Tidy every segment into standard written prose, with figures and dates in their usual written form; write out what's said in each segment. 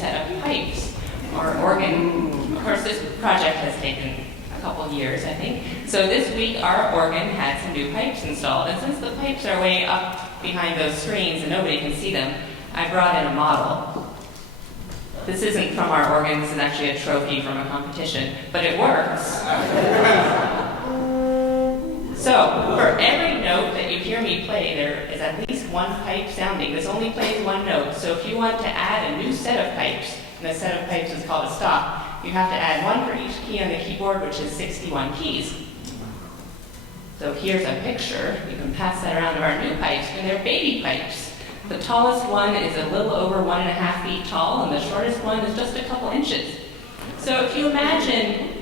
set of pipes or organ. Of course, this project has taken a couple years, I think. So this week, our organ had some new pipes installed, and since the pipes are way up behind those screens and nobody can see them, I brought in a model. This isn't from our organ, this is actually a trophy from a competition, but it works. So, for every note that you hear me play, there is at least one pipe sounding. This only plays one note, so if you want to add a new set of pipes, and the set of pipes is called a stop, you have to add one for each key on the keyboard, which is 61 keys. So here's a picture. You can pass that around to our new pipes, and they're baby pipes. The tallest one is a little over 1.5 feet tall, and the shortest one is just a couple inches. So if you imagine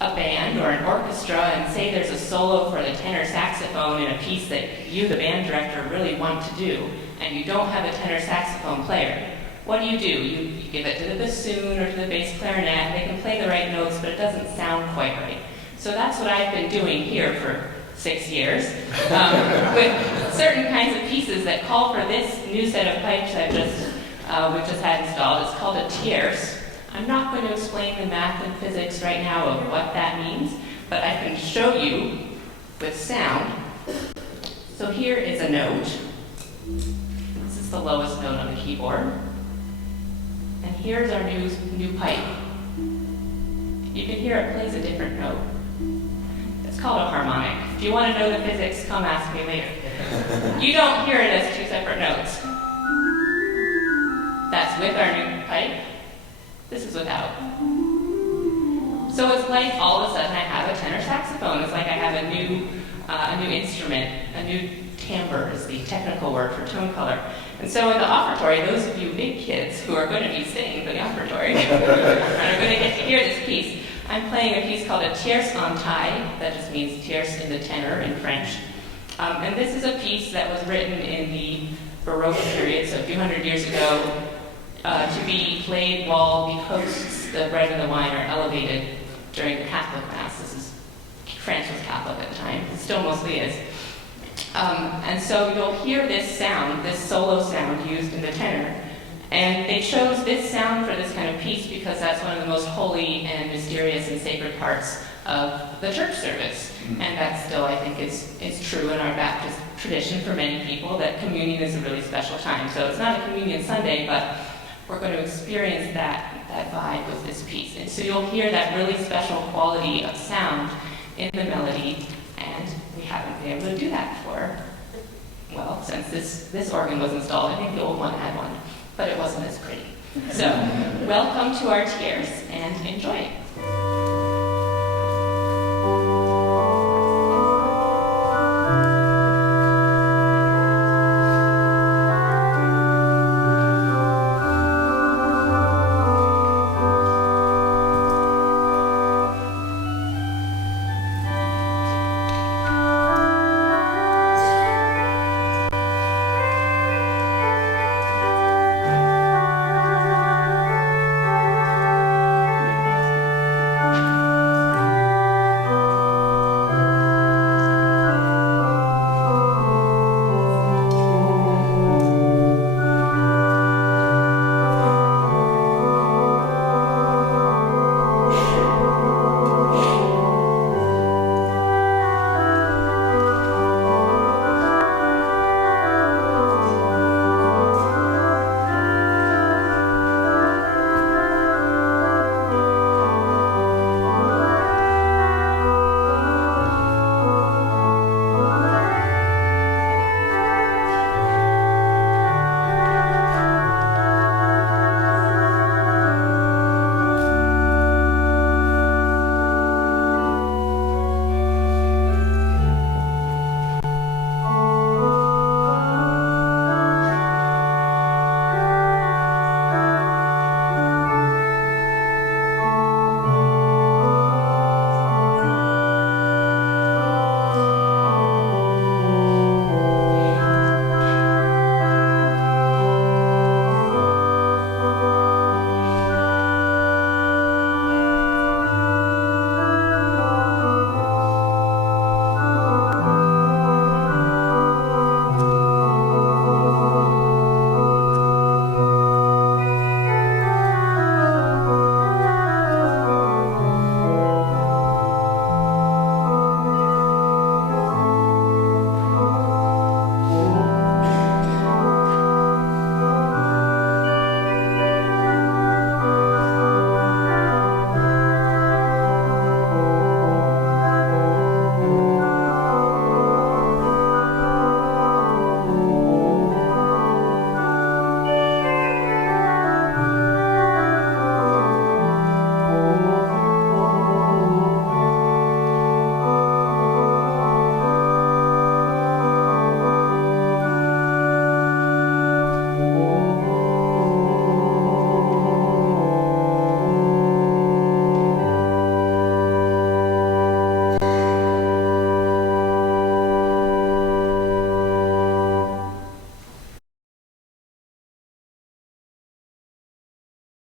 a band or an orchestra and say there's a solo for the tenor saxophone in a piece that you, the band director, really want to do, and you don't have a tenor saxophone player, what do? You give it to the bassoon or to the bass clarinet. They can play the right notes, but it doesn't sound quite right. So that's what I've been doing here for 6 years with certain kinds of pieces that call for this new set of pipes we've just had installed. It's called a tierce. I'm not going to explain the math and physics right now of what that means, but I can show you with sound. So here is a note. This is the lowest note on the keyboard. And here's our new pipe. You can hear it plays a different note. It's called a harmonic. If you want to know the physics, come ask me later. You don't hear it as two separate notes. That's with our new pipe. This is without. So it's like all of a sudden I have a tenor saxophone. It's like I have a new instrument, a new timbre is the technical word for tone color. And so in the offertory, those of you big kids who are going to be singing for the offertory are going to get to hear this piece. I'm playing a piece called a Tierce en taille. That just means tierce in the tenor in French. And this is a piece that was written in the Baroque period, so a few hundred years ago, to be played while the hosts, the bread and the wine, are elevated during the Catholic Mass. France was Catholic at the time. It still mostly is. And so you'll hear this sound, this solo sound used in the tenor. And they chose this sound for this kind of piece because that's one of the most holy and mysterious and sacred parts of the church service. And that still, I think, is true in our Baptist tradition for many people, that communion is a really special time. So it's not a communion Sunday, but we're going to experience that vibe with this piece. And so you'll hear that really special quality of sound in the melody, and we haven't been able to do that before. Well, since this organ was installed, I think the old one had one, but it wasn't as pretty. So, welcome to our Tierce, and enjoy it.